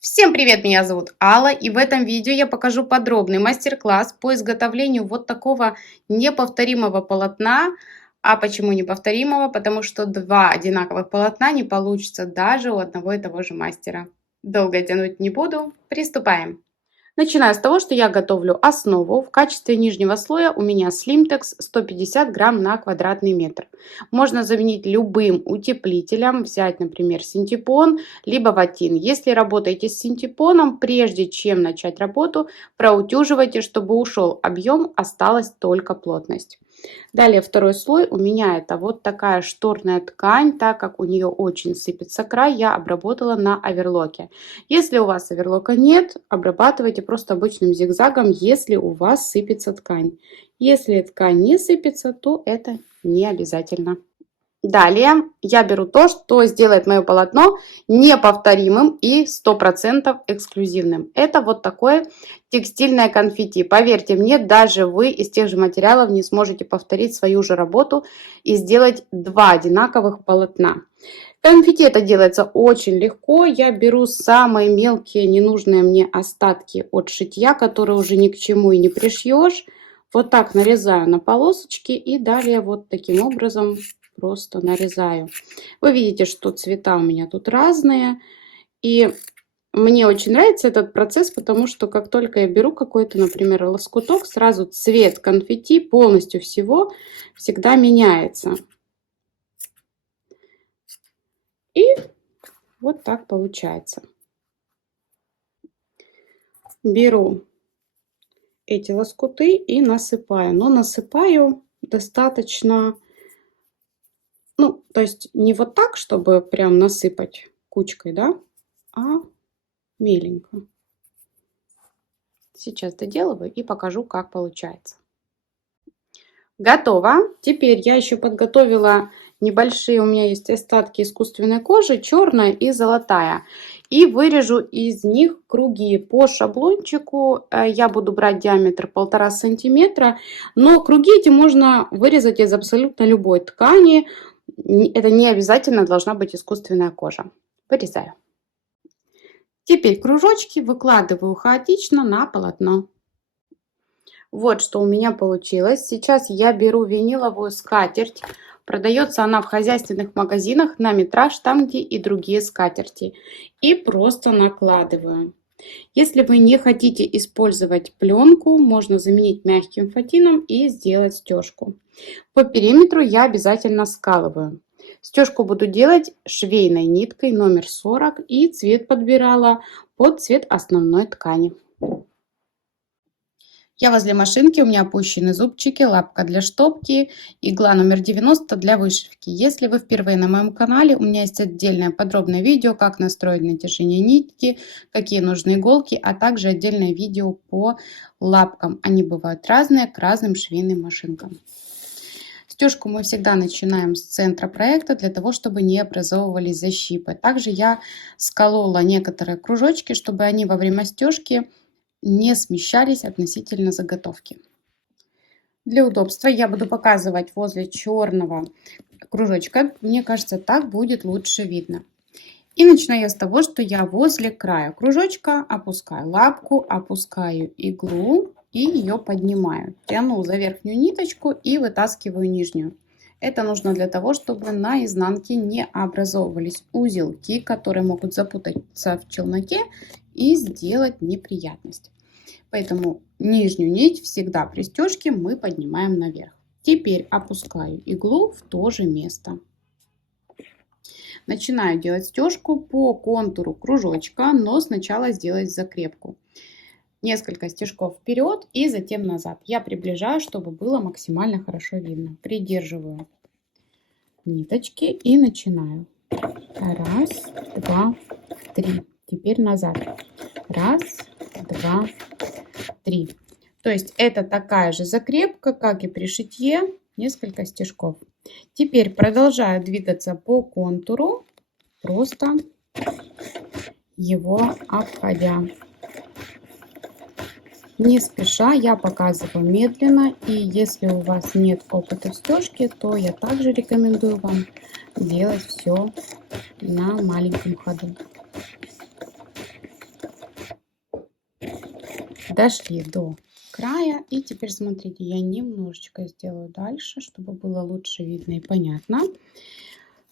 Всем привет, меня зовут Алла, и в этом видео я покажу подробный мастер-класс по изготовлению вот такого неповторимого полотна. А почему неповторимого? Потому что два одинаковых полотна не получится даже у одного и того же мастера. Долго тянуть не буду, приступаем. Начинаю с того, что я готовлю основу. В качестве нижнего слоя у меня Slimtex 150 грамм на квадратный метр. Можно заменить любым утеплителем, взять, например, синтепон, либо ватин. Если работаете с синтепоном, прежде чем начать работу, проутюживайте, чтобы ушел объем, осталась только плотность. Далее второй слой у меня это вот такая шторная ткань, так как у нее очень сыпется край, я обработала на оверлоке. Если у вас оверлока нет, обрабатывайте просто обычным зигзагом, если у вас сыпется ткань. Если ткань не сыпется, то это не обязательно. Далее я беру то, что сделает мое полотно неповторимым и 100% эксклюзивным. Это вот такое текстильное конфетти. Поверьте мне, даже вы из тех же материалов не сможете повторить свою же работу и сделать два одинаковых полотна. Конфетти это делается очень легко. Я беру самые мелкие ненужные мне остатки от шитья, которые уже ни к чему и не пришьешь. Вот так нарезаю на полосочки и далее вот таким образом просто нарезаю. Вы видите, что цвета у меня тут разные. И мне очень нравится этот процесс, потому что как только я беру какой-то, например, лоскуток, сразу цвет конфетти полностью всего всегда меняется. И вот так получается. Беру эти лоскуты и насыпаю. Но насыпаю достаточно, то есть не вот так, чтобы прям насыпать кучкой, да, а меленько. Сейчас доделываю и покажу, как получается. Готово. Теперь я еще подготовила небольшие, у меня есть остатки искусственной кожи, черная и золотая. И вырежу из них круги по шаблончику. Я буду брать диаметр 1,5 сантиметра. Но круги эти можно вырезать из абсолютно любой ткани. Это не обязательно должна быть искусственная кожа. Вырезаю. Теперь кружочки выкладываю хаотично на полотно. Вот что у меня получилось. Сейчас я беру виниловую скатерть. Продается она в хозяйственных магазинах на метраж, штанги и другие скатерти. И просто накладываю. Если вы не хотите использовать пленку, можно заменить мягким фатином и сделать стежку. По периметру я обязательно скалываю. Стежку буду делать швейной ниткой номер 40 и цвет подбирала под цвет основной ткани. Я возле машинки, у меня опущены зубчики, лапка для штопки, игла номер 90 для вышивки. Если вы впервые на моем канале, у меня есть отдельное подробное видео, как настроить натяжение нитки, какие нужны иголки, а также отдельное видео по лапкам. Они бывают разные к разным швейным машинкам. Стежку мы всегда начинаем с центра проекта, для того, чтобы не образовывались защипы. Также я сколола некоторые кружочки, чтобы они во время стежки не смещались относительно заготовки. Для удобства я буду показывать возле черного кружочка. Мне кажется, так будет лучше видно. И начинаю я с того, что я возле края кружочка опускаю лапку, опускаю иглу и ее поднимаю. Тяну за верхнюю ниточку и вытаскиваю нижнюю. Это нужно для того, чтобы на изнанке не образовывались узелки, которые могут запутаться в челноке и сделать неприятность. Поэтому нижнюю нить всегда при стежке мы поднимаем наверх. Теперь опускаю иглу в то же место. Начинаю делать стежку по контуру кружочка, но сначала сделать закрепку. Несколько стежков вперед и затем назад. Я приближаю, чтобы было максимально хорошо видно. Придерживаю ниточки и начинаю. Раз, два, три. Теперь назад. Раз, два, три. То есть это такая же закрепка, как и при шитье, несколько стежков. Теперь продолжаю двигаться по контуру, просто его обходя. Не спеша, я показываю медленно, и если у вас нет опыта в стежке, то я также рекомендую вам делать все на маленьком ходу. дошли до края. И теперь смотрите, я немножечко сделаю дальше, чтобы было лучше видно и понятно.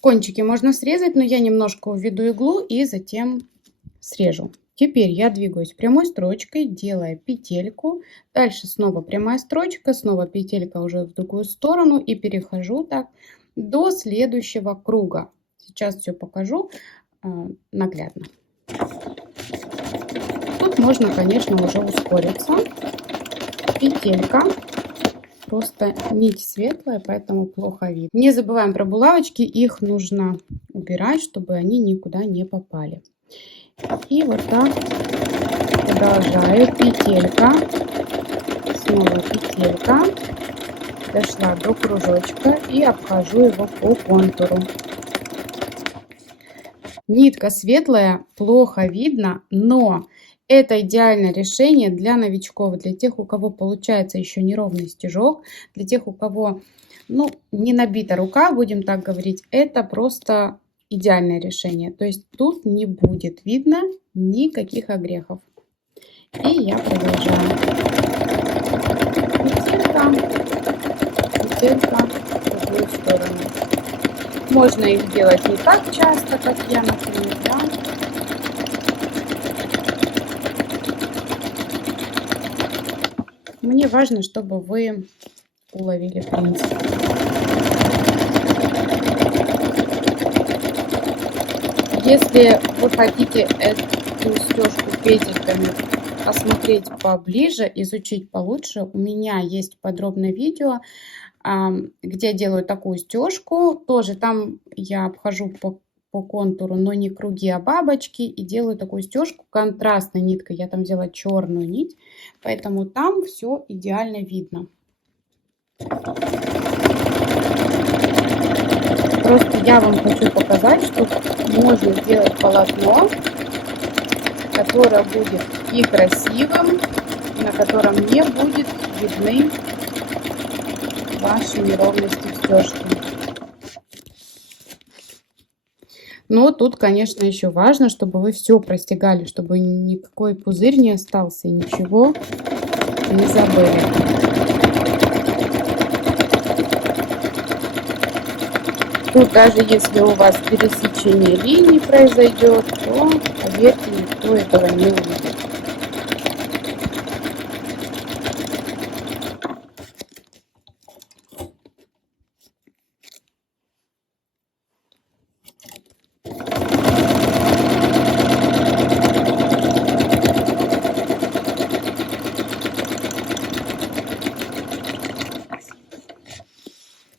Кончики можно срезать, но я немножко уведу иглу и затем срежу. Теперь я двигаюсь прямой строчкой, делая петельку. Дальше снова прямая строчка, снова петелька уже в другую сторону. И перехожу так до следующего круга. Сейчас все покажу наглядно. Тут можно, конечно, уже ускориться. Петелька. Просто нить светлая, поэтому плохо видно. Не забываем про булавочки. Их нужно убирать, чтобы они никуда не попали. И вот так продолжаю. Петелька. Снова петелька. Дошла до кружочка и обхожу его по контуру. Нитка светлая, плохо видно, но это идеальное решение для новичков, для тех, у кого получается еще неровный стежок, для тех, у кого не набита рука, будем так говорить. Это просто идеальное решение. То есть тут не будет видно никаких огрехов. И я продолжаю. Петелька в другую сторону. Можно их делать не так часто, как я, например, да. Мне важно, чтобы вы уловили принцип. Если вы хотите эту стежку петельками осмотреть поближе, изучить получше, у меня есть подробное видео, где я делаю такую стежку. Тоже там я обхожу по контуру, но не круги, а бабочки. И делаю такую стежку контрастной ниткой. Я там взяла черную нить, поэтому там все идеально видно. Просто я вам хочу показать, что можно сделать полотно, которое будет и красивым, на котором не будет видны ваши неровности в стежке. Но тут, конечно, еще важно, чтобы вы все простегали, чтобы никакой пузырь не остался, ничего не забыли. Тут даже если у вас пересечение линий произойдет, то, поверьте, никто этого не увидит.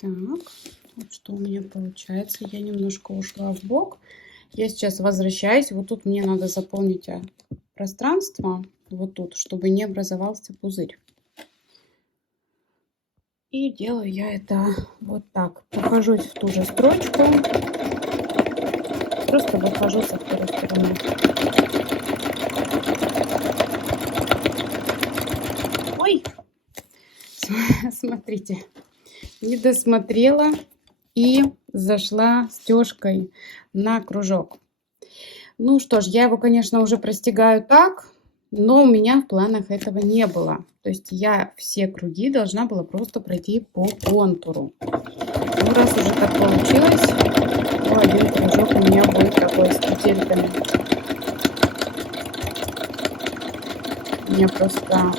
Так, вот что у меня получается. Я немножко ушла в бок. Я сейчас возвращаюсь. Вот тут мне надо заполнить пространство. Вот тут, чтобы не образовался пузырь. И делаю я это вот так. Прохожусь в ту же строчку. Просто выхожу со второй стороны. Ой! Смотрите. Не досмотрела и зашла стежкой на кружок. Ну что ж, я его, конечно, уже простегаю так, но у меня в планах этого не было. То есть я все круги должна была просто пройти по контуру. Ну, раз уже так получилось, то один кружок у меня будет такой с петельками. У меня просто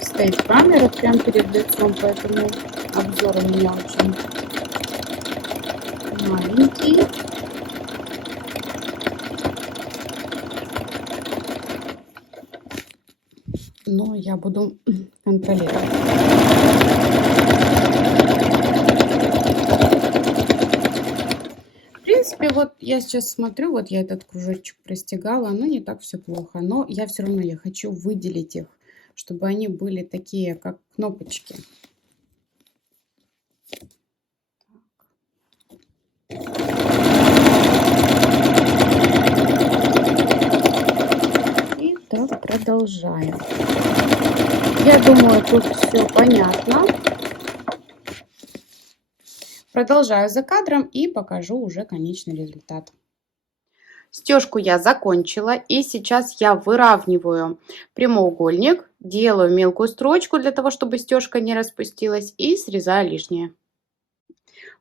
стоит камера прямо перед лицом, поэтому обзор у меня очень маленький. Но я буду контролировать. В принципе, вот я сейчас смотрю, вот я этот кружочек простегала, но не так все плохо. Но я все равно хочу выделить их, чтобы они были такие, как кнопочки. И так продолжаем. Я думаю, тут все понятно. Продолжаю за кадром и покажу уже конечный результат. Стежку я закончила, и сейчас я выравниваю прямоугольник, делаю мелкую строчку для того, чтобы стежка не распустилась, и срезаю лишнее.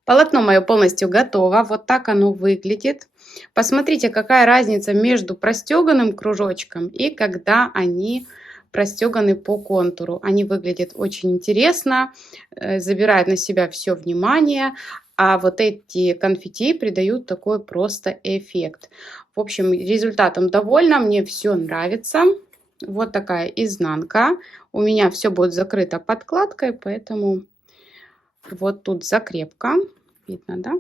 Полотно мое полностью готово, вот так оно выглядит. Посмотрите, какая разница между простеганным кружочком и когда они простеганы по контуру. Они выглядят очень интересно, забирают на себя все внимание, а вот эти конфетти придают такой просто эффект. В общем, результатом довольна, мне все нравится. Вот такая изнанка. У меня все будет закрыто подкладкой, поэтому вот тут закрепка. Видно, да?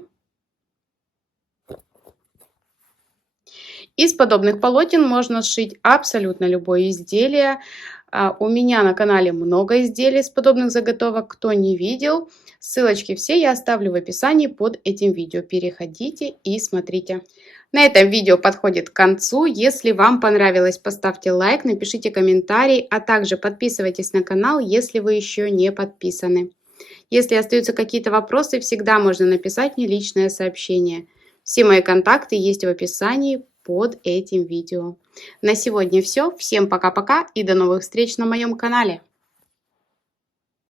Из подобных полотен можно сшить абсолютно любое изделие. У меня на канале много изделий из подобных заготовок. Кто не видел, ссылочки все я оставлю в описании под этим видео. Переходите и смотрите. На этом видео подходит к концу. Если вам понравилось, поставьте лайк, напишите комментарий, а также подписывайтесь на канал, если вы еще не подписаны. Если остаются какие-то вопросы, всегда можно написать мне личное сообщение. Все мои контакты есть в описании под этим видео. На сегодня все. Всем пока-пока и до новых встреч на моем канале.